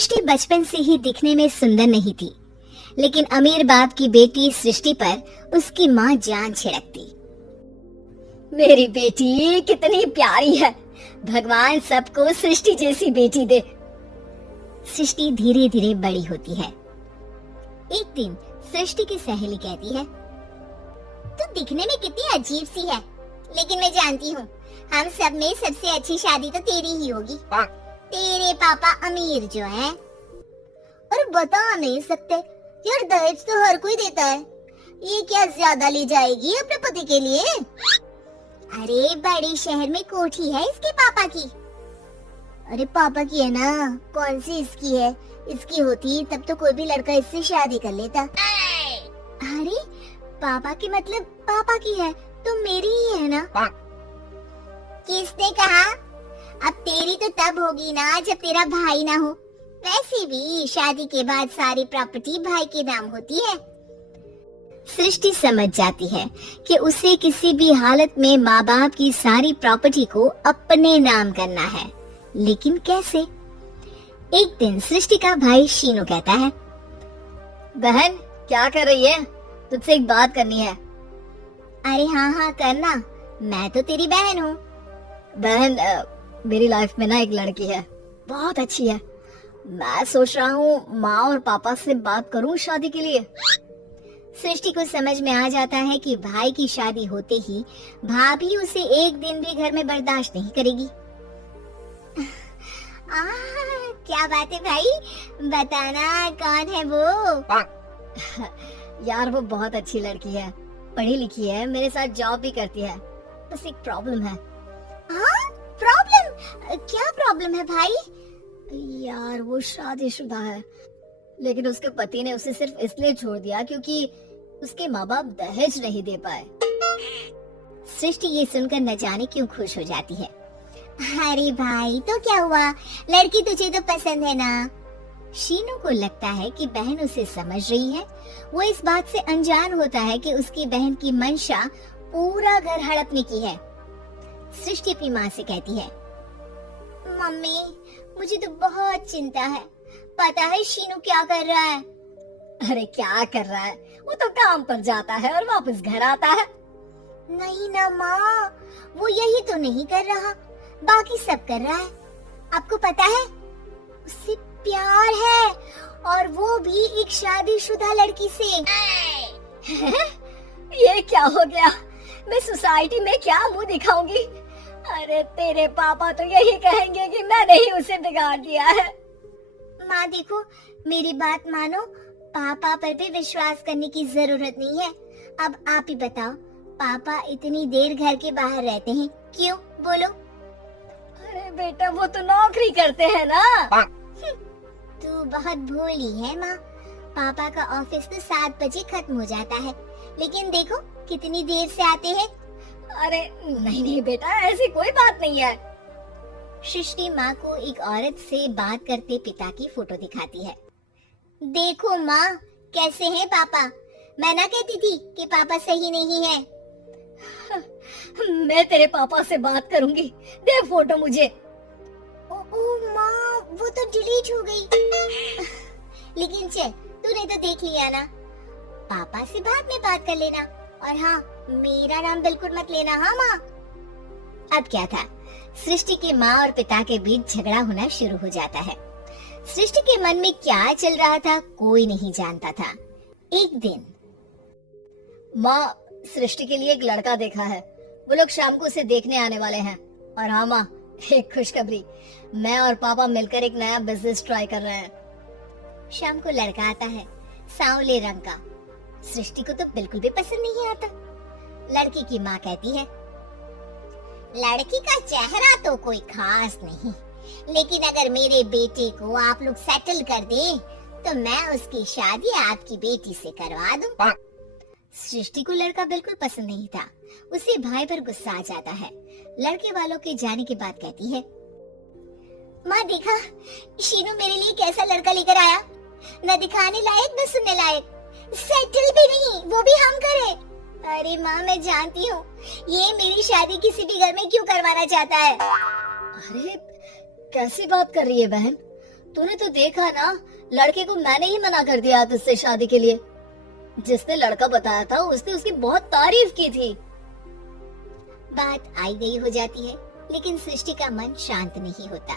सृष्टि बचपन से ही दिखने में सुंदर नहीं थी, लेकिन अमीर बाप की बेटी सृष्टि पर उसकी माँ जान छिड़कती। मेरी बेटी कितनी प्यारी है, भगवान सबको सृष्टि जैसी बेटी दे। सृष्टि धीरे धीरे बड़ी होती है। एक दिन सृष्टि की सहेली कहती है, तू दिखने में कितनी अजीब सी है, लेकिन मैं जानती हूँ हम सब में सबसे अच्छी शादी तो तेरी ही होगी। तेरे पापा अमीर जो हैं, और बता नहीं सकते यार, दहेज तो हर कोई देता है, ये क्या ज्यादा ले जाएगी अपने पति के लिए? अरे बड़े शहर में कोठी है इसके पापा की। अरे पापा की है ना, कौन सी इसकी है? इसकी होती तब तो कोई भी लड़का इससे शादी कर लेता। अरे पापा की मतलब पापा की है तो मेरी ही है ना? किसने कहा? अब तेरी तो तब होगी ना जब तेरा भाई ना हो। वैसे भी शादी के बाद सारी प्रॉपर्टी भाई के नाम होती है। सृष्टि समझ जाती है कि उसे किसी भी हालत में माँ बाप की सारी प्रॉपर्टी को अपने नाम करना है, लेकिन कैसे? एक दिन सृष्टि का भाई शीनू कहता है, बहन क्या कर रही है? तुझसे एक बात करनी है। अरे हाँ हाँ करना, मैं तो तेरी बहन हूँ। बहन मेरी लाइफ में ना एक लड़की है, बहुत अच्छी है। मैं सोच रहा हूँ माँ और पापा से बात करूँ शादी के लिए। सृष्टि को समझ में आ जाता है कि भाई की शादी होते ही भाभी उसे एक दिन भी घर में बर्दाश्त नहीं करेगी। क्या बात है भाई, बताना कौन है वो? यार वो बहुत अच्छी लड़की है, पढ़ी लिखी है, मेरे साथ जॉब भी करती है, बस एक प्रॉब्लम है। प्रॉब्लम? क्या प्रॉब्लम है भाई? यार वो शादीशुदा है, लेकिन उसके पति ने उसे सिर्फ इसलिए छोड़ दिया क्योंकि उसके माँ बाप दहेज नहीं दे पाए। सृष्टि ये सुनकर न जाने क्यों खुश हो जाती है। अरे भाई तो क्या हुआ, लड़की तुझे तो पसंद है ना? शीनू को लगता है कि बहन उसे समझ रही है। वो इस बात से अनजान होता है कि उसकी बहन की मंशा पूरा घर हड़पने की है। सृष्टि अपनी माँ से कहती है, मम्मी मुझे तो बहुत चिंता है, पता है शीनू क्या कर रहा है? अरे क्या कर रहा है, वो तो काम पर जाता है और वापस घर आता है। नहीं ना माँ, वो यही तो नहीं कर रहा, बाकी सब कर रहा है। आपको पता है उससे प्यार है, और वो भी एक शादीशुदा लड़की से। ये क्या हो गया, मैं सोसाइटी में क्या मुंह दिखाऊंगी? अरे तेरे पापा तो यही कहेंगे कि मैंने ही उसे बिगाड़ दिया है। माँ देखो मेरी बात मानो, पापा पर भी विश्वास करने की जरूरत नहीं है। अब आप ही बताओ, पापा इतनी देर घर के बाहर रहते हैं क्यों, बोलो? अरे बेटा वो तो नौकरी करते हैं ना। तू बहुत भोली है माँ, पापा का ऑफिस तो 7 बजे खत्म हो जाता है, लेकिन देखो कितनी देर से आते हैं। अरे नहीं नहीं बेटा, ऐसी कोई बात नहीं है। सृष्टि माँ को एक औरत से बात करते पिता की फोटो दिखाती है। देखो माँ कैसे हैं पापा, मैं ना कहती थी कि पापा सही नहीं है। मैं तेरे पापा से बात करूंगी, दे फोटो मुझे। ओ माँ वो तो डिलीट हो गई। लेकिन चल तूने तो देख लिया ना, पापा से बाद में बात कर लेना, और हाँ मेरा नाम बिल्कुल मत लेना। हाँ माँ। अब क्या था, सृष्टि के माँ और पिता के बीच झगड़ा होना शुरू हो जाता है। सृष्टि के मन में क्या चल रहा था कोई नहीं जानता था। एक दिन, माँ सृष्टि के लिए एक लड़का देखा है, वो लोग शाम को उसे देखने आने वाले हैं। और हाँ माँ एक खुशखबरी, मैं और पापा मिलकर एक नया बिजनेस ट्राई कर रहे हैं। शाम को लड़का आता है, सांवले रंग का। सृष्टि को तो बिल्कुल भी पसंद नहीं आता। लड़की की माँ कहती है, लड़की का चेहरा तो कोई खास नहीं, लेकिन अगर मेरे बेटे को आप लोग सेटल कर दे तो मैं उसकी शादी आपकी बेटी से करवा दूं। सृष्टि को लड़का बिल्कुल पसंद नहीं था। उसे भाई पर गुस्सा आ जाता है। लड़के वालों के जाने के बाद कहती है, माँ देखा शीनू मेरे लिए कैसा लड़का लेकर आया, न दिखाने लायक न सुनने लायक, सेटल भी नहीं, वो भी हम करें। अरे माँ मैं जानती हूँ ये मेरी शादी किसी भी घर में क्यों करवाना चाहता है। अरे कैसी बात कर रही है बहन, तूने तो देखा ना, लड़के को मैंने ही मना कर दिया तुझसे शादी के लिए। जिसने लड़का बताया था उसने उसकी बहुत तारीफ की थी। बात आई गई हो जाती है, लेकिन सृष्टि का मन शांत नहीं होता।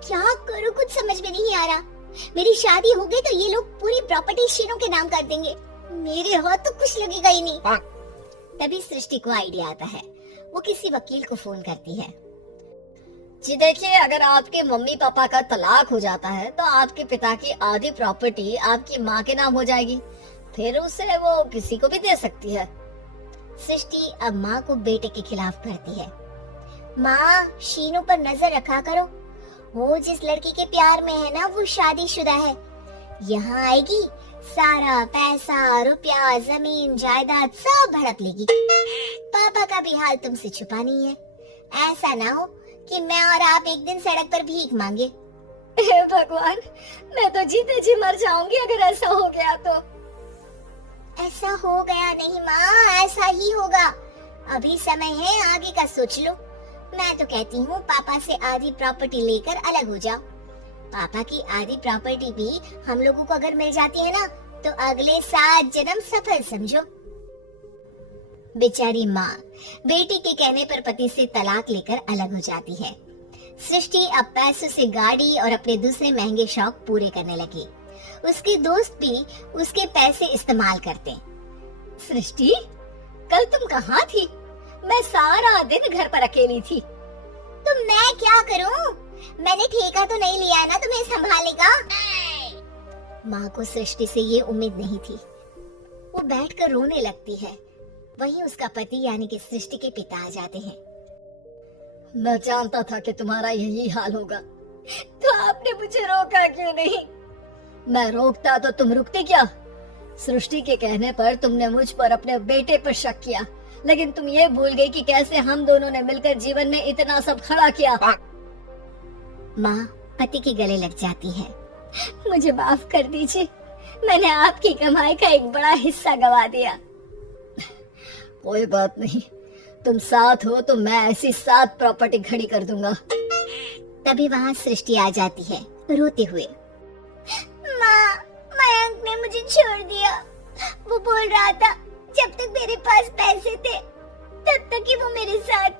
क्या करूं, कुछ समझ में नहीं आ रहा। मेरी शादी हो गई तो ये लोग पूरी प्रॉपर्टी शीनू के नाम कर देंगे, मेरे हाथ तो कुछ लगेगा ही नहीं। तभी सृष्टि को आइडिया आता है। वो किसी वकील को फोन करती है। जी देखिए, अगर आपके मम्मी पापा का तलाक हो जाता है तो आपके पिता की आधी प्रॉपर्टी आपकी माँ के नाम हो जाएगी, फिर उसे वो किसी को भी दे सकती है। सृष्टि अब माँ को बेटे के खिलाफ करती है। माँ, शीनू पर नजर रखा करो, वो जिस लड़की के प्यार में है ना वो शादीशुदा है। यहाँ आएगी, सारा पैसा रुपया जमीन जायदाद सब हड़प लेगी। पापा का भी हाल तुमसे छुपा नहीं है। ऐसा ना हो कि मैं और आप एक दिन सड़क पर भीख मांगे। हे भगवान, मैं तो जीते जी मर जाऊंगी अगर ऐसा हो गया तो। ऐसा हो गया नहीं माँ, ऐसा ही होगा। अभी समय है, आगे का सोच लो। मैं तो कहती हूँ पापा से आधी प्रॉपर्टी लेकर अलग हो जाओ। पापा की आधी प्रॉपर्टी भी हम लोगों को अगर मिल जाती है ना तो अगले 7 जन्म सफल समझो। बेचारी माँ बेटी के कहने पर पति से तलाक लेकर अलग हो जाती है। सृष्टि अब पैसों से गाड़ी और अपने दूसरे महंगे शौक पूरे करने लगी। उसके दोस्त भी उसके पैसे इस्तेमाल करते। सृष्टि, कल तुम कहाँ थी? मैं सारा दिन घर पर अकेली थी। तो मैं क्या करूं? मैंने ठेका तो नहीं लिया ना तुम्हें संभालने का। माँ को सृष्टि से ये उम्मीद नहीं थी। वो बैठकर रोने लगती है। वहीं उसका पति यानी कि सृष्टि के पिता आ जाते हैं। मैं जानता था कि तुम्हारा यही हाल होगा, तो आपने मुझे रोका क्यों नहीं? मैं रोकता तो तुम रुकते क्या? सृष्टि के कहने पर तुमने मुझ पर अपने बेटे पर शक किया, लेकिन तुम ये भूल गई कि कैसे हम दोनों ने मिलकर जीवन में इतना सब खड़ा किया। माँ पति के गले लग जाती है। मुझे माफ कर दीजिए, मैंने आपकी कमाई का एक बड़ा हिस्सा गवा दिया। कोई बात नहीं, तुम साथ हो तो मैं ऐसी 7 प्रॉपर्टी खड़ी कर दूंगा। तभी वहाँ सृष्टि आ जाती है रोते हुए। माँ, मयंक ने मुझे छोड़ दिया। वो बोल रहा था जब तक मेरे पास पैसे थे तब तक ही वो मेरे साथ